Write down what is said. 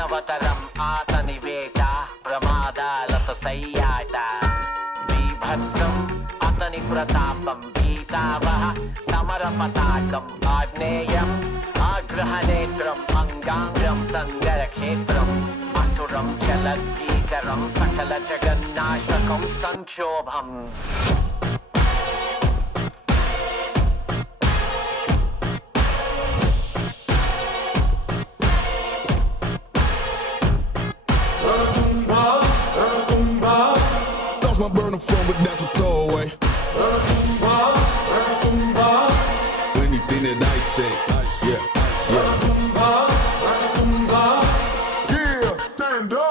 మానవతరం ఆతనివేట ప్రమాదాలతో సయ్యాట బీభత్సం అతని ప్రతాపం భీతావహ సమర పతాకం ఆగ్నేయం ఆగ్రహనేత్రం అంగాంగం సంగర క్షేత్రం అసురం చలద్భీకరం సకల జగన్నాశకం సంక్షోభం My burner phone, but that's a throwaway. Anything that I say, yeah, yeah. Yeah, stand up.